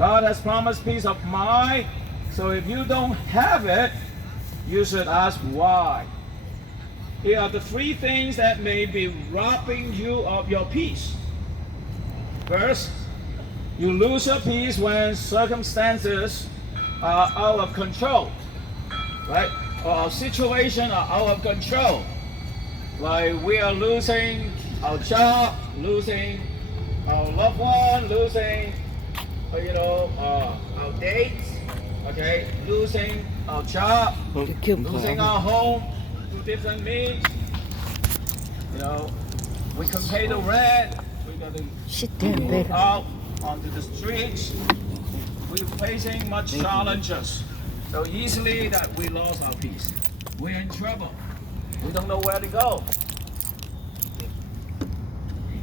God has promised peace of mind. So if you don't have it, you should ask why. Here are the three things that may be robbing you of your peace. First, you lose your peace when circumstances are out of control, right? Or our situation are out of control. Like we are losing our job, losing our loved one, losing, our dates, okay, losing our job, losing our home to different means. We can pay the rent. We got to go out onto the streets. We're facing much challenges. So easily that we lost our peace. We're in trouble. We don't know where to go.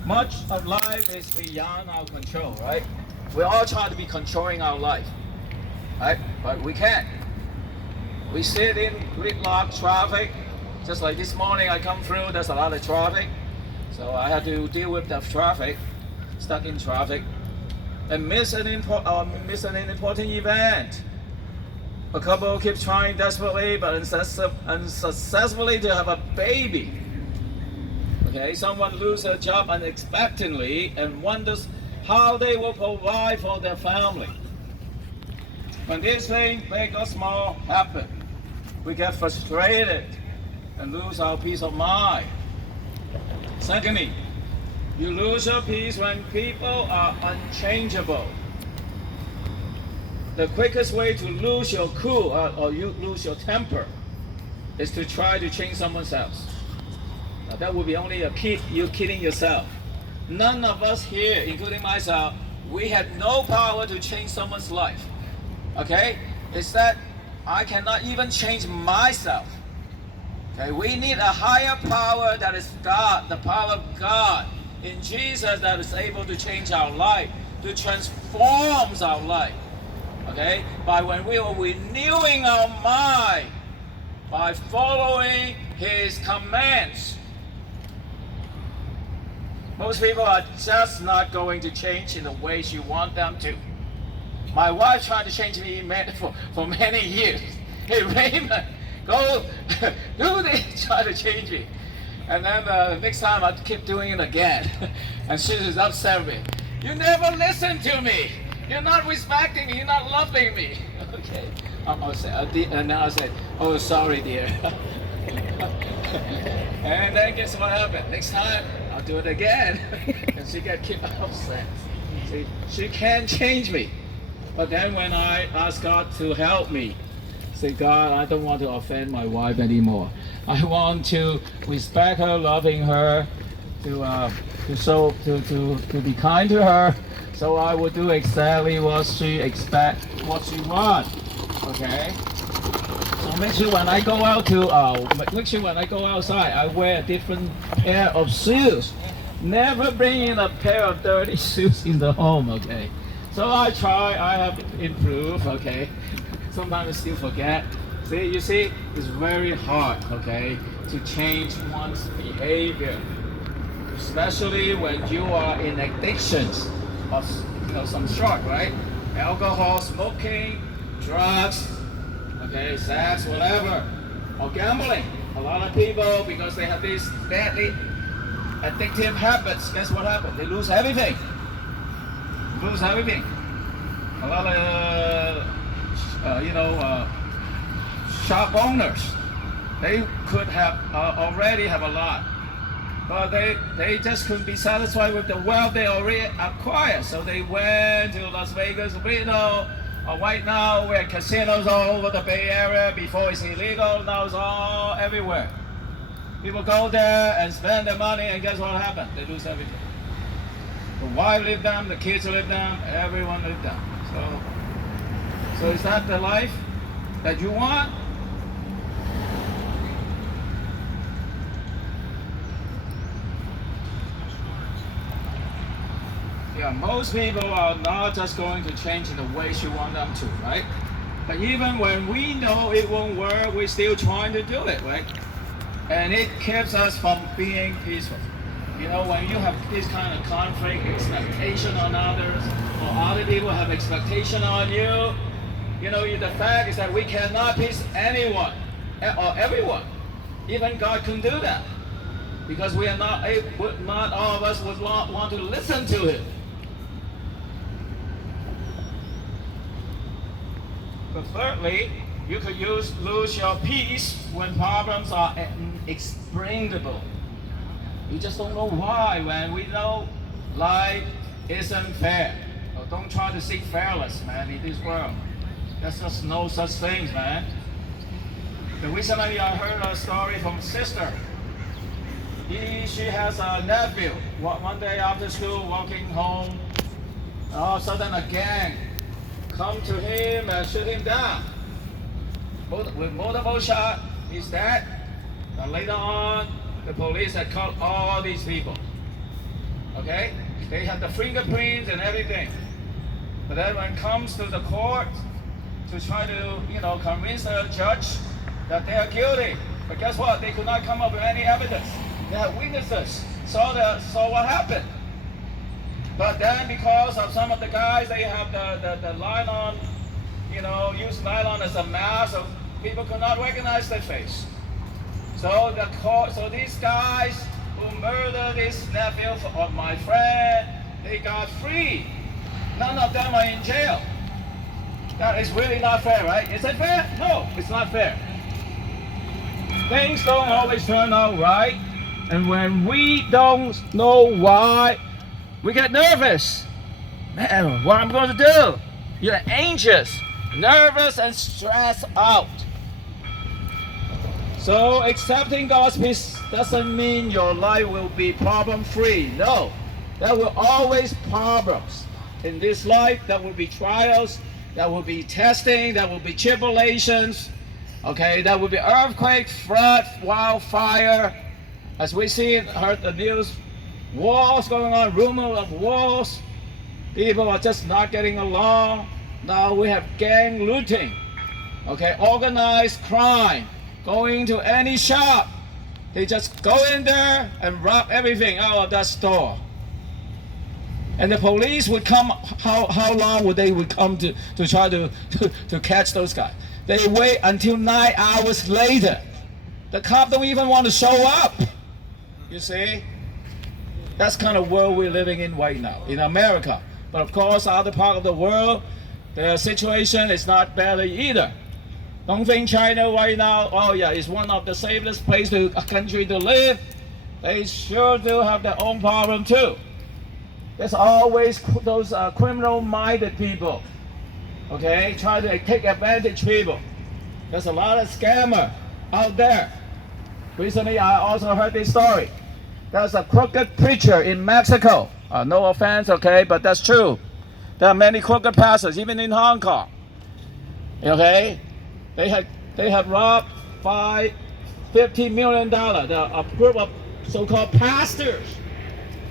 Much of life is beyond our control, right? We all try to be controlling our life, right? But we can't. We sit in gridlock traffic. Just like this morning I come through, there's a lot of traffic. So I had to deal with the traffic, stuck in traffic, and miss an important event. A couple keeps trying desperately but unsuccessfully to have a baby. Okay, someone loses their job unexpectedly and wonders how they will provide for their family. When these things, big or small, happen, we get frustrated and lose our peace of mind. Secondly, you lose your peace when people are unchangeable. The quickest way to lose your cool or you lose your temper is to try to change someone else. Now, that would be only you kidding yourself. None of us here, including myself, we have no power to change someone's life. Okay? It's that I cannot even change myself. Okay? We need a higher power that is God, the power of God in Jesus that is able to change our life, to transform our life. Okay? By when we are renewing our mind, by following His commands. Most people are just not going to change in the ways you want them to. My wife tried to change me for many years. Hey Raymond, go do this, try to change me. And then the next time I keep doing it again. And she is upset with me. You never listen to me. You're not respecting me, you're not loving me. Okay. I'll say, and now I say, oh sorry dear. And then guess what happened? Next time I'll do it again. And she get keep upset. See, she can't change me. But then when I ask God to help me, say, God, I don't want to offend my wife anymore. I want to respect her, loving her, to be kind to her. So I will do exactly what she expects, what she wants. Okay. So make sure when I go outside, I wear a different pair of shoes. Never bring in a pair of dirty shoes in the home. Okay. So I have improved. Okay. Sometimes I still forget. You see, it's very hard. Okay, to change one's behavior, especially when you are in addictions of some sort, right? Alcohol, smoking, drugs, okay, sex, whatever, or gambling. A lot of people, because they have these deadly addictive habits, guess what happens? They lose everything. Lose everything. A lot of, shop owners, they could have already have a lot, but they just couldn't be satisfied with the wealth they already acquired. So they went to Las Vegas, Reno, or right now we're casinos all over the Bay Area. Before it's illegal, now it's all everywhere. People go there and spend their money, and guess what happened? They lose everything. The wife lived them, the kids lived them, everyone lived them. So is that the life that you want? Yeah, most people are not just going to change in the ways you want them to, right? But even when we know it won't work, we're still trying to do it, right? And it keeps us from being peaceful. You know, when you have this kind of conflict, expectation on others, or other people have expectation on you, you know, the fact is that we cannot please anyone or everyone. Even God can do that, because we are not all of us would want to listen to Him. But thirdly, you could lose your peace when problems are inexplainable. You just don't know why. When we know life isn't fair, so don't try to seek fairness, man, in this world. There's just no such things, man. But recently I heard a story from sister. She has a nephew. One day after school, walking home, all of a sudden a gang come to him and shoot him down. With multiple shots, he's dead. And later on, the police had caught all these people. Okay? They had the fingerprints and everything. But then when it comes to the court to try to, convince the judge that they are guilty. But guess what? They could not come up with any evidence. They had witnesses, saw what happened. But then because of some of the guys, they have the nylon, use nylon as a mask, so people could not recognize their face. So these guys who murdered this nephew of my friend, they got free. None of them are in jail. That is really not fair, right? Is it fair? No, it's not fair. Things don't always turn out right. And when we don't know why, we get nervous. Man, what am I going to do? You're anxious, nervous, and stressed out. So accepting God's peace doesn't mean your life will be problem-free. No, there will always problems. In this life, there will be trials, there will be testing, there will be tribulations. Okay, there will be earthquake, flood, wildfire. As we heard the news, wars going on, rumor of wars. People are just not getting along. Now we have gang looting. Okay, organized crime. Going to any shop, they just go in there and rob everything out of that store. And the police would come. How long would they come to try to catch those guys? They wait until 9 hours later. The cop don't even want to show up. You see, that's kind of world we're living in right now in America. But of course, other part of the world, the situation is not better either. Don't think China right now, oh yeah, is one of the safest country to live. They sure do have their own problem too. There's always those criminal-minded people, okay, try to take advantage of people. There's a lot of scammer out there. Recently, I also heard this story. There's a crooked preacher in Mexico. No offense, okay, but that's true. There are many crooked pastors, even in Hong Kong. Okay? They had robbed $50 million. A group of so-called pastors.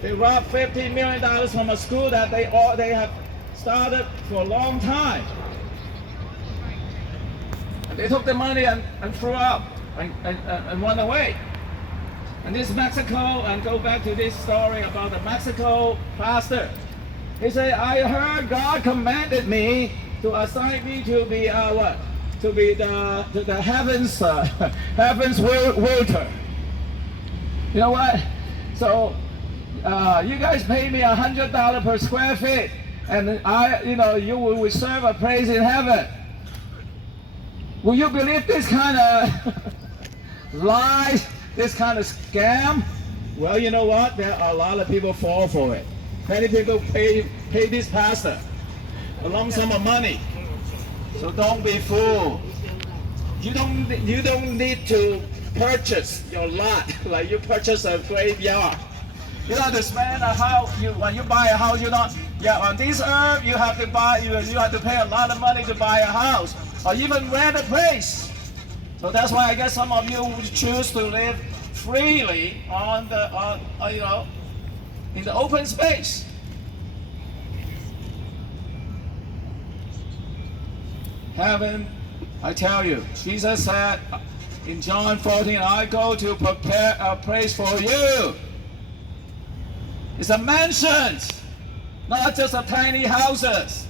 They robbed $50 million from a school that they have started for a long time. And they took the money and threw out and run away. And this Mexico, and go back to this story about the Mexico pastor. He said, I heard God commanded me to assign me to be what? To be the heavens welder. You know what? So you guys pay me $100 per square feet, and you will receive a place in heaven. Will you believe this kind of lies, this kind of scam? Well, you know what? There are a lot of people fall for it. Many people pay this pastor a lump sum of money. So don't be fooled. You don't need to purchase your lot like you purchase a graveyard. You don't have to spend a house. When you buy a house, on this earth you have to pay a lot of money to buy a house or even rent a place. So that's why I guess some of you would choose to live freely in the open space. Heaven, I tell you, Jesus said in John 14, I go to prepare a place for you. It's a mansions, not just a tiny houses.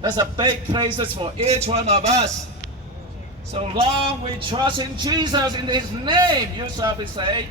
There's a big places for each one of us. So long we trust in Jesus, in His name, you shall be saved.